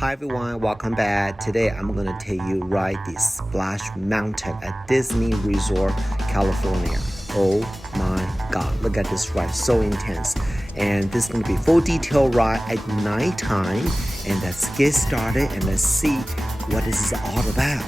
Hi everyone, welcome back. Today I'm gonna take you ride the Splash Mountain at Disney Resort, California. Oh my god, look at this ride, so intense. And this is gonna be full detail ride at nighttime. And let's get started and let's see what this is all about.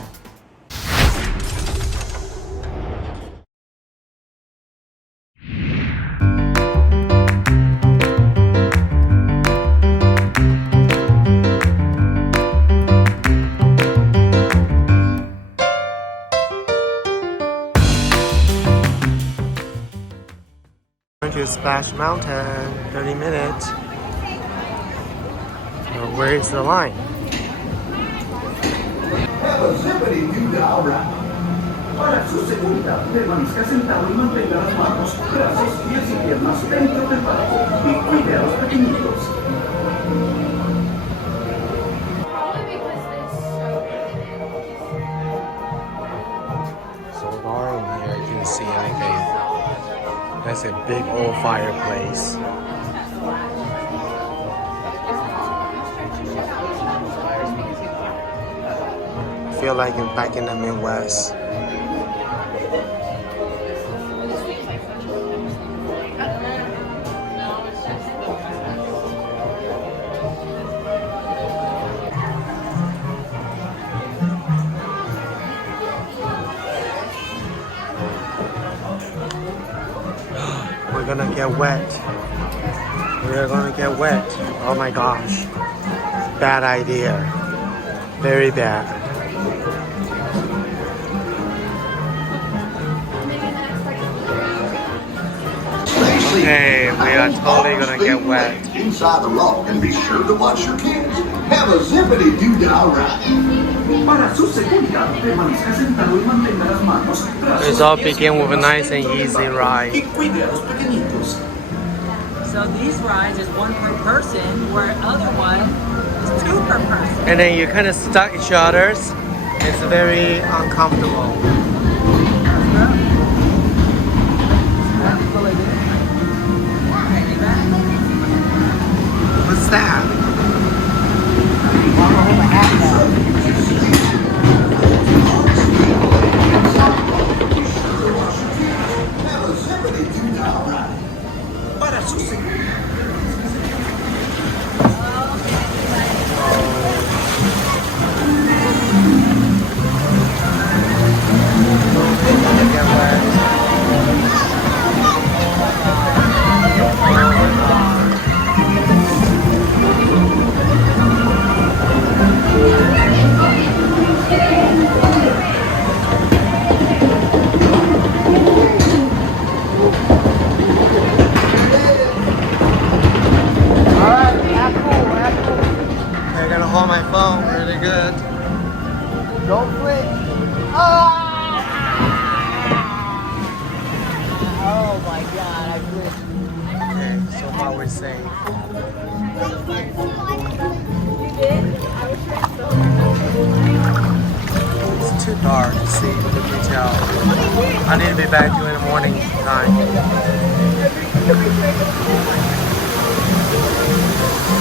To Splash Mountain, 30 minutes. Where is the line? Have a zippity doo dah ride. Para su seguridad, permanezca sentado y mantenga las manos, brazos, pies y piernas dentro del barco y cuide a los pequeñitos. So far in here, you can see anything. That's a big old fireplace. I feel like I'm back in the Midwest. We're gonna get wet. We're gonna get wet. Oh my gosh. Bad idea. Very bad. Okay, we are totally gonna get wet. Inside the log and be sure to watch your kids. Have a zippity doo dah ride. Para su seguridad, permanezca sentado y mantenga las manos, brazos, Let's all begin with a nice and easy ride. y cuide a los pequeñitos. So these rides is one per person, where other one is two per person. And then you kind of stuck each other's. It's very uncomfortable. What's that? Have a zippity doo dah ride. Para su seguridad. Get wet. I gotta hold my phone really good. Don't flinch. Oh my god, I flinched. Okay, so far we're safe. It's too dark to see the detail. I need to be back to in the morning time.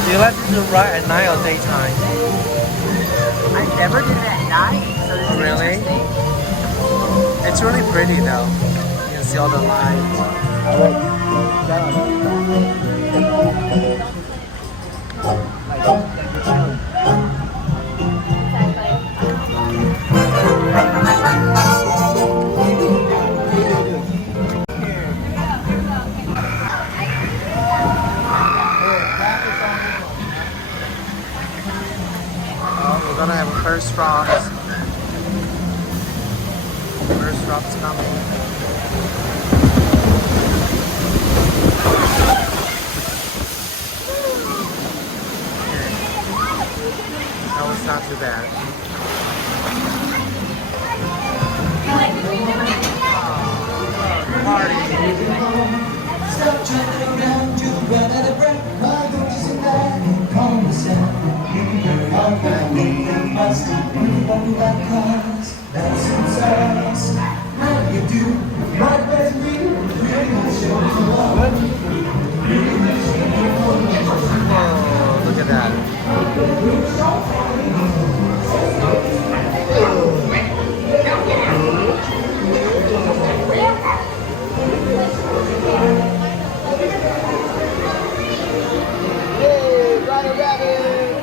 Do you like to ride at night or daytime? I never did it at night, so this Oh, is really? interesting. It's really pretty though. You can see all the lights. We're gonna have a first frost. First drop's coming. That was not too bad. Oh, look at that. Hey, Ryan Rabbit!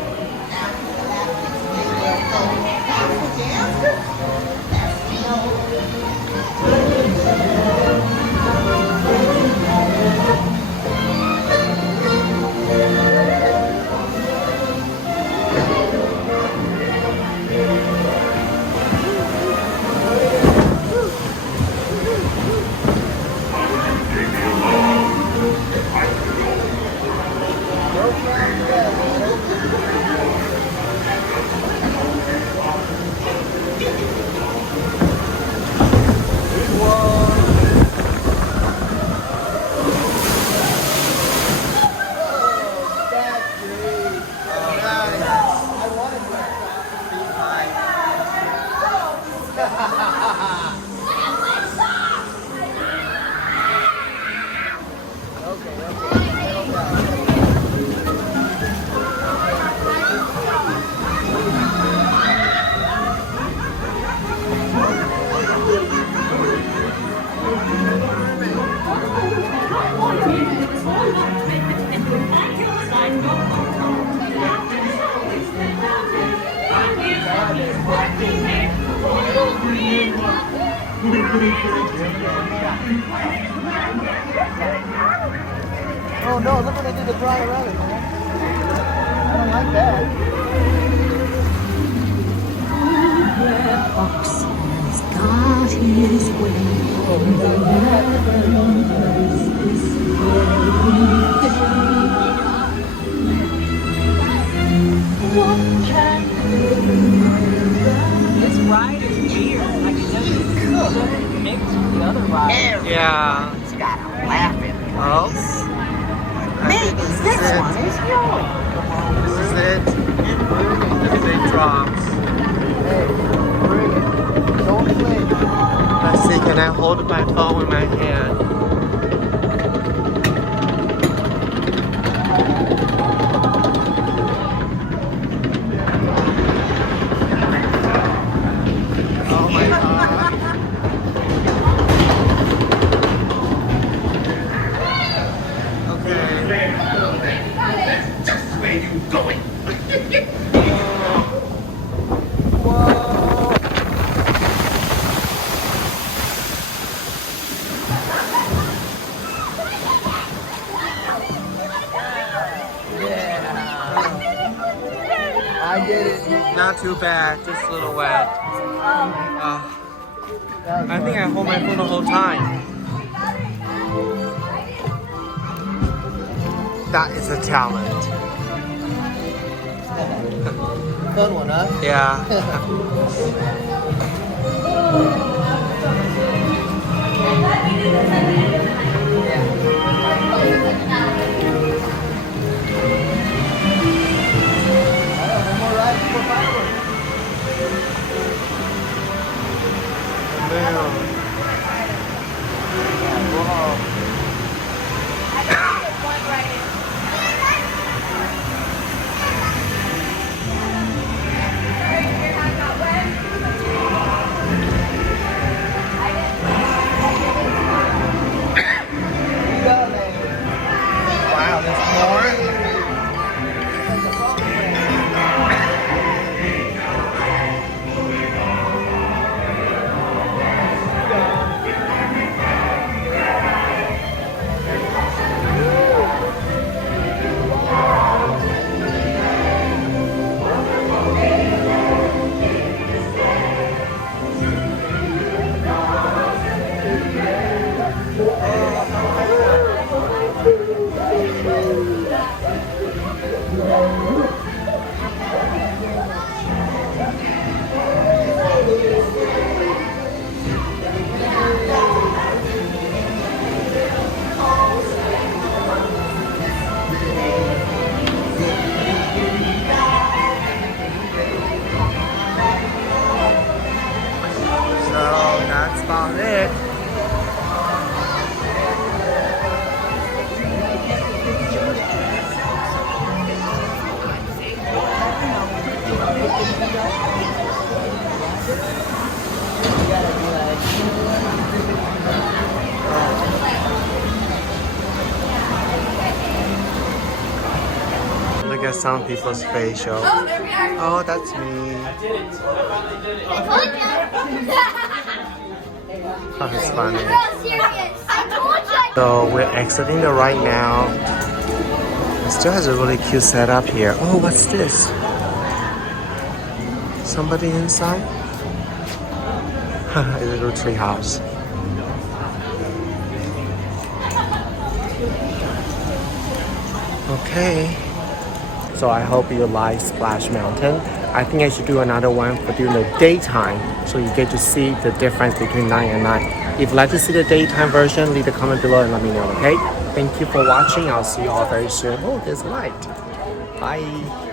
Oh no, look what they did to Brian Rabbit, man. I don't like that. Foxy's got his way. This ride is weird. Like it doesn't mix with the other rides. Yeah. He's got a laugh in the Oh. face. Maybe this one is yours. This is it. The big drops. Hey, bring it. Don't flinch. Let's see, can I hold my phone in my hand? Oh my god. Okay. Just where you going? I did it. Not too bad, just a little wet. I think I hold my phone the whole time. That is a talent. Fun one, huh? Yeah. One more ride before fireworks. Look at some people's facial. Oh, that's me. Oh, it's funny. So we're exiting the ride now. It still has a really cute setup here. Oh, what's this? Somebody inside? A little tree house. Okay. So I hope you like Splash Mountain. I think I should do another one for during the daytime so you get to see the difference between night and night. If you'd like to see the daytime version, leave a comment below and let me know, okay? Thank you for watching. I'll see you all very soon. Oh, there's light. Bye.